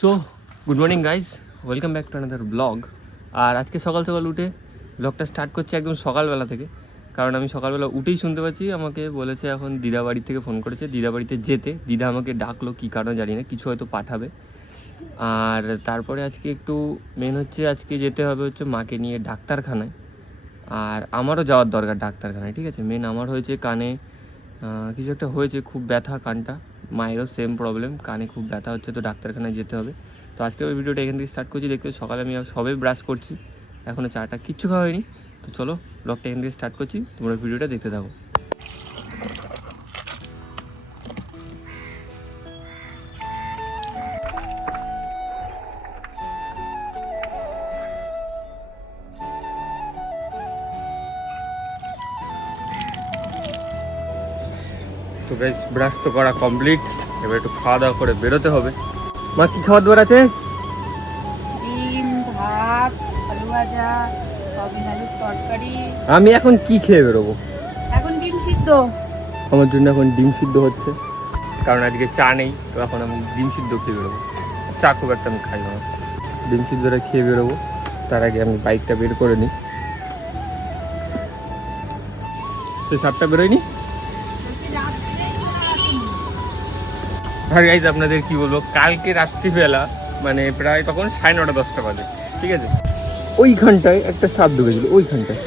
So good morning guys welcome back to another vlog আর আজকে সকাল সকাল উঠে ব্লগটা স্টার্ট করছি একদম সকালবেলা থেকে। কারণ আমি সকালবেলা উঠেই শুনতে পাচ্ছি, আমাকে বলেছে এখন দিদা বাড়ি থেকে ফোন করেছে, দিদা বাড়িতে যেতে। দিদা আমাকে ডাকলো, কী কারণে জানি না, কিছু হয়তো পাঠাবে। আর তারপরে আজকে একটু মেন হচ্ছে, আজকে যেতে হবে হচ্ছে মাকে নিয়ে ডাক্তারখানায়। আর আমারও যাওয়ার দরকার ডাক্তারখানায়, ঠিক আছে? মেন আমার হয়েছে কানে কিছু একটা হয়েছে, খুব ব্যথা, কানটা। মায়েরও সেম প্রবলেম কানে খুব ব্যথা হচ্ছে, তো ডাক্তারখানায় যেতে হবে। তো আজকে ওই ভিডিওটা এখান থেকে স্টার্ট করছি, দেখতে সকালে আমি সবে ব্রাশ করছি এখনও চাটা কিচ্ছু খাওয়া হয়নি। তো চলো ব্লগটা এখান থেকে স্টার্ট করছি, তোমরা ভিডিওটা দেখতে থাকো। গাইস ব্রাশ তো করা কমপ্লিট এবার একটু খাওয়া দাওয়া করে বেরোতে হবে। মা কি খাওয়া দাওয়ার আছে? ডিম ভাত আলু ভাজা সয়াবিন আলুর তরকারি। আমি এখন কি খেয়ে বেরোবো? এখন ডিম সিদ্ধ। আমার জন্য এখন ডিম সিদ্ধ হচ্ছে। কারণ আজকে চা নেই তো এখন আমি ডিম সিদ্ধ খেয়ে বেরোবো। চা খুব একটা আমি খাই না। ডিম সিদ্ধটা খেয়ে বেরোবো। তার আগে আমি বাইকটা বের করে নিই। তো সাপটা বেরোয়নি? গাইজ আপনাদের কি বলব? কালকে রাত্রিবেলা মানে প্রায় তখন সাড়ে নটা, দশটা বাজে, ঠিক আছে? ওইখানটায় একটা সাপ ঢুকেছিল ওইখানটায়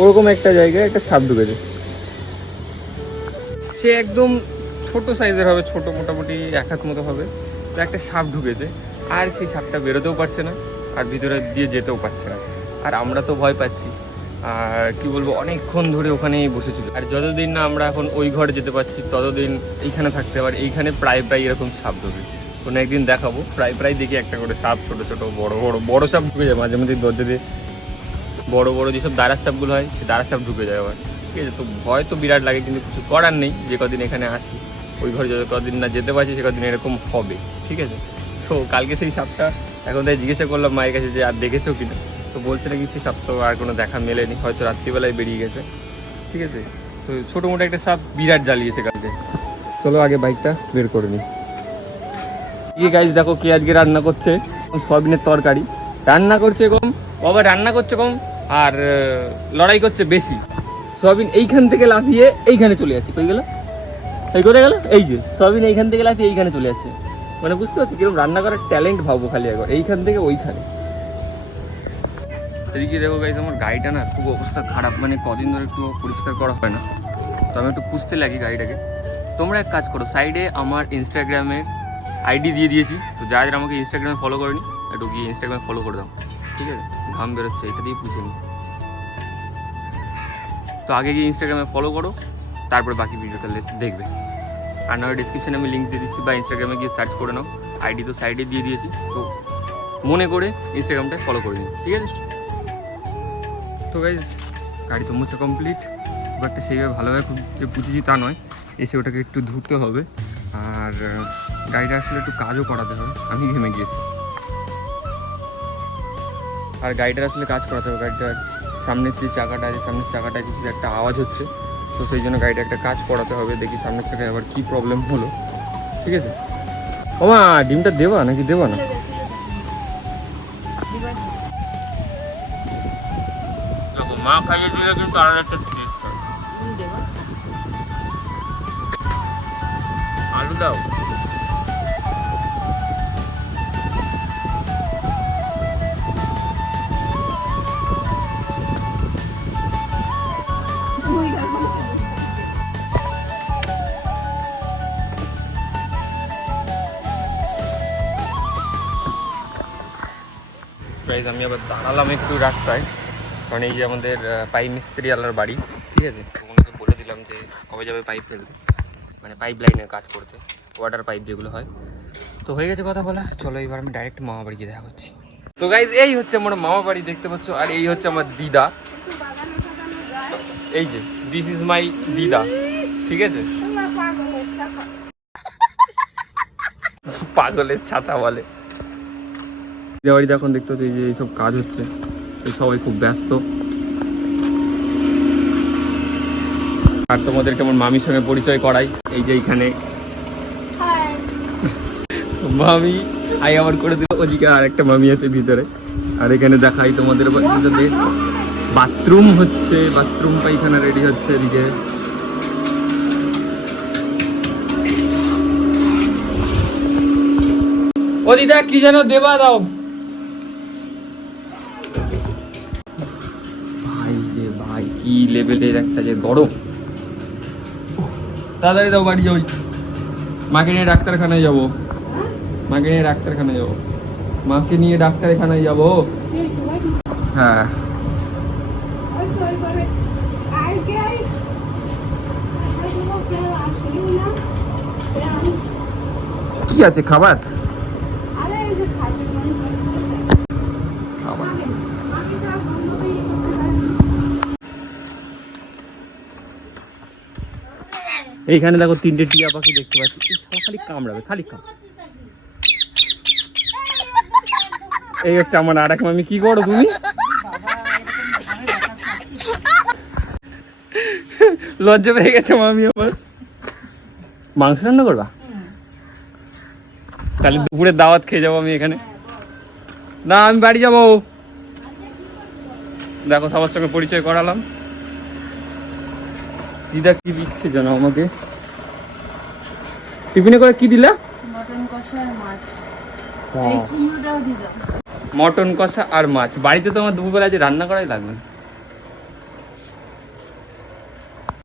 ওরকম একটা জায়গায় একটা সাপ ঢুকেছে সে একদম ছোট সাইজের হবে, ছোট মোটামুটি এক হাত মতো হবে। একটা সাপ ঢুকেছে, আর সেই সাপটা বেরোতেও পারছে না, আর ভিতরে দিয়ে যেতেও পারছে না। আর আমরা তো ভয় পাচ্ছি। আর কি বলব, অনেকক্ষণ ধরে ওখানেই বসেছিল। আর যতদিন না আমরা এখন ওই ঘরে যেতে পারছি, ততদিন এইখানে থাকতে পারি। এইখানে প্রায় প্রায় এরকম সাপ ঢোকে কোনো একদিন দেখাবো। প্রায় প্রায় দেখি একটা করে সাপ, ছোট ছোট, বড় বড় বড় সাপ ঢুকে যায় মাঝে মধ্যে দরজা দিয়ে। বড় বড় যেসব দারার সাপগুলো হয়, সে দারার সাপ ঢুকে যায় আবার। ঠিক আছে, তো ভয় তো বিরাট লাগে, কিন্তু কিছু করার নেই। যে কদিন এখানে আসি, ওই ঘরে যত কদিন না যেতে পারছি, সে কদিন এরকম হবে। ঠিক আছে? তো কালকে সেই সাপটা, এখন তাই জিজ্ঞাসা করলাম মায়ের কাছে যে, আর দেখেছ কিনা? তো বলছে নাকি সেই সাপ তো আর কোনো দেখা মেলেনি, হয়তো রাত্রিবেলায় বেরিয়ে গেছে। ঠিক আছে? তো ছোটো মোটো একটা সাপ বিরাট জ্বালিয়েছে কালকে চলো আগে বাইকটা বের করে নিই ইয়ে গাইজ দেখো কে আজকে রান্না করছে। সয়াবিনের তরকারি। রান্না করছে কম? বাবা, রান্না করছে কম? আর লড়াই করছে বেশি। সয়াবিন এইখান থেকে লাফিয়ে এইখানে চলে যাচ্ছে। কই গেল? এই করে গেল? এই যে, সয়াবিন এইখান থেকে লাফিয়ে এইখানে চলে যাচ্ছে। মানে বুঝতে পারছি কীরকম রান্না করার ট্যালেন্ট ভাবো খালি একবার। এইখান থেকে ওইখানে। এদিকে দেখো গাইজ আমার গাড়িটা না খুব অবস্থা খারাপ। মানে কদিন ধরে একটু পরিষ্কার করা হয় না। তো আমি একটু পুষতে লাগি গাড়িটাকে। তোমরা এক কাজ করো সাইডে আমার ইনস্টাগ্রামে আইডি দিয়ে দিয়েছি। তো যারা যারা আমাকে ইনস্টাগ্রামে ফলো করেনি, একটু গিয়ে ইনস্টাগ্রামে ফলো করে দাও। ঠিক আছে? ঘাম বেরোচ্ছে, এটা দিয়ে পুষে তো আগে গিয়ে ইনস্টাগ্রামে ফলো করো, তারপরে বাকি ভিডিওটা দেখবে। আর না ডিসক্রিপশানে আমি লিঙ্ক দিয়ে দিচ্ছি, বা ইনস্টাগ্রামে গিয়ে সার্চ করে নাও। আইডি তো সাইডে দিয়ে দিয়েছি। তো মনে করে ইনস্টাগ্রামটা ফলো করে নিন ঠিক আছে? তো গাইজ গাড়ি তো মুছে কমপ্লিট বাটটা সেইভাবে ভালোভাবে খুব যে পুছেছি তা নয়। এসে ওটাকে একটু ধুতে হবে। আর গাড়িটা আসলে একটু কাজও করাতে হবে। আমি ঘেমে গিয়েছি। আর গাড়িটার আসলে কাজ করাতে হবে। গাড়িটার সামনের যে চাকাটা আছে, সামনের চাকাটা কিছু একটা আওয়াজ হচ্ছে। তো সেই জন্য গাড়িটা একটা কাজ করাতে হবে। দেখি সামনের চাকায় আবার কী প্রবলেম হলো। ঠিক আছে? ওমা, ডিমটা দেবা নাকি দেবা না? মা খাইয়ে দিলে কিন্তু আর একটা টেস্ট হয়। আলু দাও। প্রাইজ আমি আবার দাঁড়ালাম একটু রাস্তায়। কারণ এই যে আমাদের পাইপ মিস্ত্রি আলার বাড়ি, ঠিক আছে? ওনাকে বলে দিলাম যে কবে যাবে পাইপ ফেলতে মানে পাইপ লাইনের কাজ করতে, ওয়াটার পাইপ যেগুলো হয়। তো হয়ে গেছে কথা বলা, চলো এবার আমি ডাইরেক্ট মামা বাড়ি গিয়ে দেখা করছি। তো গাইজ এই হচ্ছে আমার মামা বাড়ি, দেখতে পাচ্ছ? আর এই হচ্ছে আমার দিদা। এই যে দিস ইজ মাই দিদা, ঠিক আছে? পাগলের ছাতা বলে। দিদা বাড়িতে এখন দেখতে হচ্ছে এই যে এইসব কাজ হচ্ছে। সবাই খুব ব্যস্ত। আর তোমাদের আমার মামির সঙ্গে পরিচয় করাই? এই যে এইখানে। মামি আই আবার করে দিল। ওদিকে আর একটা মামি আছে ভিতরে। আর এখানে দেখাই তোমাদের বাথরুম হচ্ছে। বাথরুম পায়খানা রেডি হচ্ছে এদিকে। ও দিদা কি যেন দেবা দাও। লেভেলের একটা যে গরম। তাড়াতাড়ি দাও বাড়ি যাই মাকে নিয়ে ডাক্তারখানায় যাব। মাকে নিয়ে ডাক্তারখানায় যাব। মাকে নিয়ে ডাক্তারখানায় যাব। হ্যাঁ। কি আছে খাবার খাবার? এইখানে দেখো তিনটে টিয়া পাখি দেখতে পাচ্ছি। খালি কামড়াবে, খালি কাম এই হচ্ছে আমার আর এক মামি, কি করো তুমি? লজ্জা পেয়ে গেছে মামি আমার। মাংস রান্না করবা? তাহলে দুপুরে দাওয়াত খেয়ে যাব আমি এখানে। না, আমি বাড়ি যাব। দেখো সবার সঙ্গে পরিচয় করালাম। দিদা কি দিচ্ছে জানো আমাকে? টিফিনে করে কি দিলা? মটন কষা আর মাছ। এই কুমড়োটাও মটন কষা আর মাছ। বাড়িতে তো আমার দুপুরবেলা আজ রান্না করাই লাগবে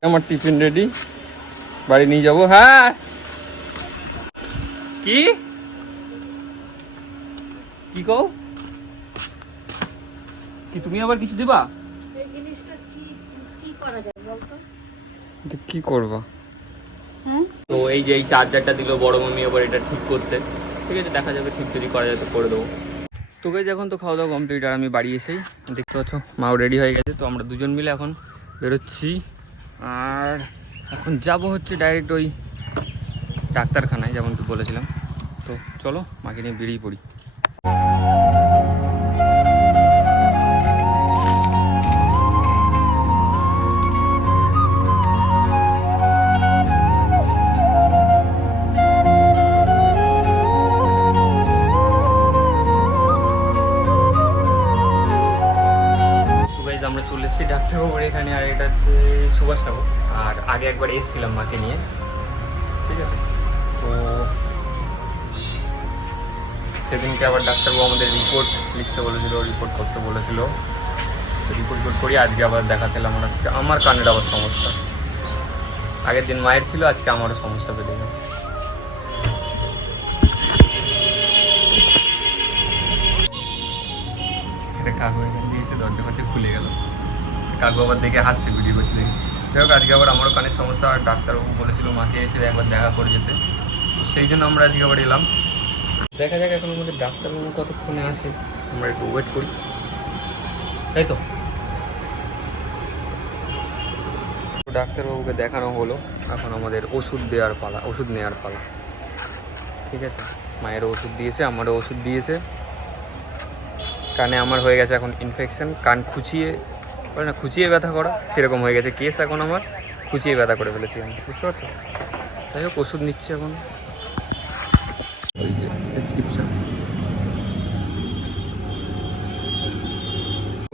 আমার টিফিন রেডি। বাড়ি নিয়ে যাব। হ্যাঁ। কি? কি কও? কি তুমি আবার কিছু দিবা? এই জিনিসটা কি কি করা যায় বলতো? কি করবা? হ্যাঁ? তো এই যে এই চার্জারটা দিল বড় মামি আবার এটা ঠিক করতে। ঠিক আছে দেখা যাবে ঠিক যদি করা যায় তো করে দেবো। তো গাইজ এখন তো খাওয়া দাওয়া কমপ্লিট আর আমি বাড়ি এসেই দেখতে পাচ্ছ মাও রেডি হয়ে গেছে তো আমরা দুজন মিলে এখন বেরোচ্ছি। আর এখন যাব হচ্ছে ডাইরেক্ট ওই ডাক্তারখানায় যেমন কি বলেছিলাম। তো চলো মাকে নিয়ে বেরিয়ে পড়ি। আর আগে একবার এসেছিলাম মাকে নিয়ে। ঠিক আছে? তো সেদিনকে আবার ডাক্তারবাবু আমাদের রিপোর্ট লিখতে বলেছিল রিপোর্ট করতে বলেছিল। রিপোর্ট রিপোর্ট করি আজকে আবার দেখাতে এলাম আজকে আমার কানের আবার সমস্যা। আগের দিন মায়ের ছিল, আজকে আমারও সমস্যা বেড়ে গেছে। কাকু এখানে দিয়েছে দরজা খুলে গেল। কাকু আবার দেখে হাসছে, ভিডিও করছিল যাই হোক, আজকে আবার আমারও কানের সমস্যা, আর ডাক্তারবাবু বলেছিল মাকে এসে একবার দেখা করে যেতে। তো সেই জন্য আমরা আজকে আবার এলাম। দেখা যাক এখন আমাদের ডাক্তারবাবু কতক্ষণে আসে। আমরা একটু ওয়েট করি। তাই তো? ডাক্তারবাবুকে দেখানো হলো। এখন আমাদের ওষুধ দেওয়ার পালা, ওষুধ নেওয়ার পালা। ঠিক আছে? মায়ের ওষুধ দিয়েছে, আমারও ওষুধ দিয়েছে। কানে আমার হয়ে গেছে এখন ইনফেকশন কান খুঁচিয়ে বলে, না, খুঁচিয়ে ব্যথা করা। সেরকম হয়ে গেছে কেস এখন আমার। খুঁচিয়ে ব্যথা করে ফেলেছি আমি, বুঝতে পারছ? যাই হোক, ওষুধ নিচ্ছি এখন।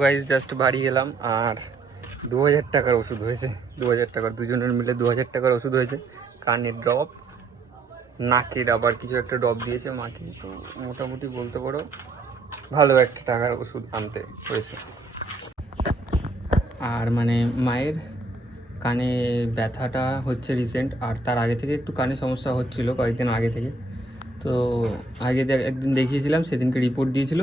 গাইজ জাস্ট বাড়ি এলাম আর দু হাজার টাকার ওষুধ হয়েছে। দু হাজার টাকার, দুজনের মিলে দু হাজার টাকার ওষুধ হয়েছে। কানের ড্রপ নাকের আবার কিছু একটা ড্রপ দিয়েছে মাকে। তো মোটামুটি বলতে পারো, ভালো একটা টাকার ওষুধ আনতে হয়েছে। আর মানে মায়ের কানে ব্যথাটা হচ্ছে রিসেন্ট আর তার আগে থেকে একটু কানে সমস্যা হচ্ছিল কয়েকদিন আগে থেকে। তো আগে একদিন দেখিয়েছিলাম, সেদিনকে রিপোর্ট দিয়েছিল,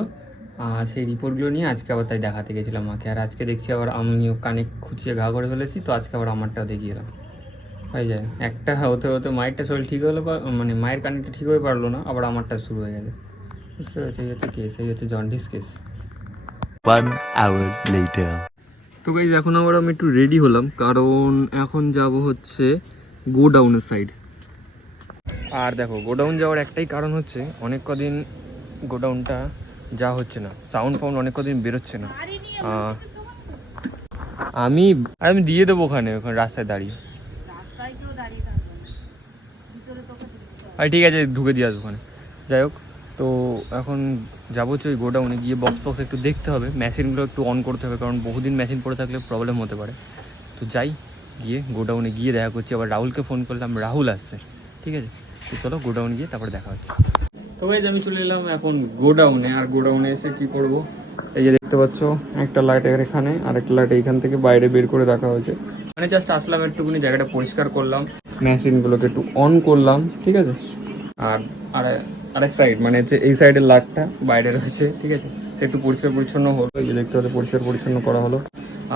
আর সেই রিপোর্টগুলো নিয়ে আজকে আবার তাই দেখাতে গেছিলাম মাকে। আর আজকে দেখছি আবার আমিও কানে খুঁচিয়ে ঘা করে ফেলেছি, তো আজকে আবার আমারটাও দেখিয়ে এলাম। হয়ে যায়। একটা হতে হতে মায়েরটা শরীর ঠিক হলো মানে মায়ের কানেরটা ঠিক হয়ে পারল না, আবার আমারটা শুরু হয়ে গেছে। বুঝতে পেরেছি? এই হচ্ছে কেস এই হচ্ছে jaundice case One hour later. তো গাইজ এখন আবার আমি একটু রেডি হলাম, কারণ এখন যাব হচ্ছে গোডাউনের সাইড আর দেখো, গোডাউন যাওয়ার একটাই কারণ হচ্ছে, অনেক কদিন গোডাউনটা যা হচ্ছে না সাউন্ড ফাউন্ড অনেক কদিন বেরোচ্ছে না। আমি, আর আমি দিয়ে দেবো ওখানে ওখানে রাস্তায় দাঁড়িয়ে। আর ঠিক আছে, ঢুকে দিয়ে আসব ওখানে। যাই হোক, তো এখন যাব হচ্ছে ওই গোডাউনে গিয়ে বক্স বক্স একটু দেখতে হবে। মেশিনগুলো একটু অন করতে হবে, কারণ বহুদিন মেশিন পড়ে থাকলে প্রবলেম হতে পারে। তো যাই, গিয়ে গোডাউনে গিয়ে দেখা করছি। আবার রাহুলকে ফোন করলাম, রাহুল আসছে। ঠিক আছে? তো চলো গোডাউন গিয়ে তারপরে দেখা হচ্ছে। তো গাইজ আমি চলে এলাম এখন গোডাউনে। আর গোডাউনে এসে কি করব? এই যে দেখতে পাচ্ছ, একটা লাইট এখানে, আর একটা লাইট এইখান থেকে বাইরে বের করে রাখা হয়েছে। মানে জাস্ট আসলাম একটুখানি, জায়গাটা পরিষ্কার করলাম। মেশিনগুলোকে একটু অন করলাম, ঠিক আছে? আর আর আরেক সাইড মানে হচ্ছে এই সাইডের লাইটটা বাইরে রয়েছে, ঠিক আছে? তো একটু পরিষ্কার পরিচ্ছন্ন হলো। এই যে দেখতে পাচ্ছ, পরিষ্কার পরিচ্ছন্ন করা হলো।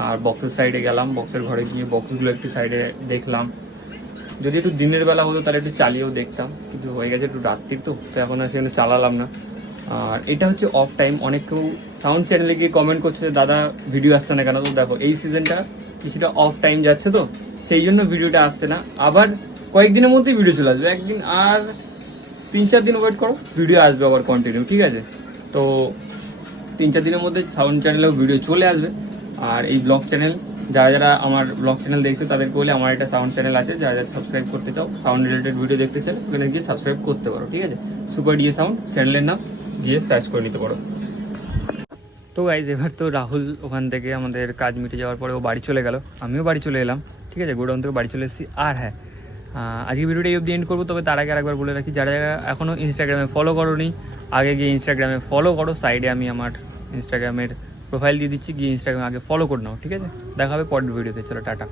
আর বক্সের সাইডে গেলাম বক্সের ঘরে গিয়ে বক্সগুলো একটু সাইডে দেখলাম। যদি একটু দিনের বেলা হতো, তাহলে একটু চালিয়েও দেখতাম। কিন্তু হয়ে গেছে একটু রাত্রির তো তো এখন আর সেখানে চালালাম না। আর এটা হচ্ছে অফ টাইম অনেক কেউ সাউন্ড চ্যানেলে গিয়ে কমেন্ট করছে দাদা ভিডিও আসছে না কেন? তো দেখো, এই সিজনটা কিছুটা অফ টাইম যাচ্ছে তো, সেই জন্য ভিডিওটা আসছে না। আবার কয়েকদিনের মধ্যেই ভিডিও চলে আসবে। একদিন আর তিন চার দিন ওয়েট করো। ভিডিও আসবে আবার কন্টিনিউ ঠিক আছে? তো তিন চার দিনের মধ্যে সাউন্ড চ্যানেলেও ভিডিও চলে আসবে। আর এই ব্লগ চ্যানেল যারা যারা আমার ব্লগ চ্যানেল দেখছ, তাদেরকে বলে আমার একটা সাউন্ড চ্যানেল আছে। যারা যারা সাবস্ক্রাইব করতে চাও সাউন্ড রিলেটেড ভিডিও দেখতে চাও, ওখানে গিয়ে সাবস্ক্রাইব করতে পারো, ঠিক আছে? সুপার ডিএ সাউন্ড চ্যানেলের নাম গিয়ে সার্চ করে নিতে পারো। তো গাইজ এবার তো রাহুল ওখান থেকে আমাদের কাজ মিটে যাওয়ার পরে ও বাড়ি চলে গেল। আমিও বাড়ি চলে এলাম, ঠিক আছে? গোডাউন থেকে বাড়ি চলে এসেছি। আর হ্যাঁ আজকে ভিডিওটা এই অবধি এন্ড করব, তবে তার আগে আরেকবার বলে রাখি, যারা যারা এখনও ইনস্টাগ্রামে ফলো করোনি, আগে গিয়ে ইনস্টাগ্রামে ফলো করো সাইডে আমি আমার ইনস্টাগ্রামের প্রোফাইল দিয়ে দিচ্ছি, গিয়ে ইনস্টাগ্রামে আগে ফলো করে নাও, ঠিক আছে? দেখা হবে পরের ভিডিওতে, চলো, টাটা।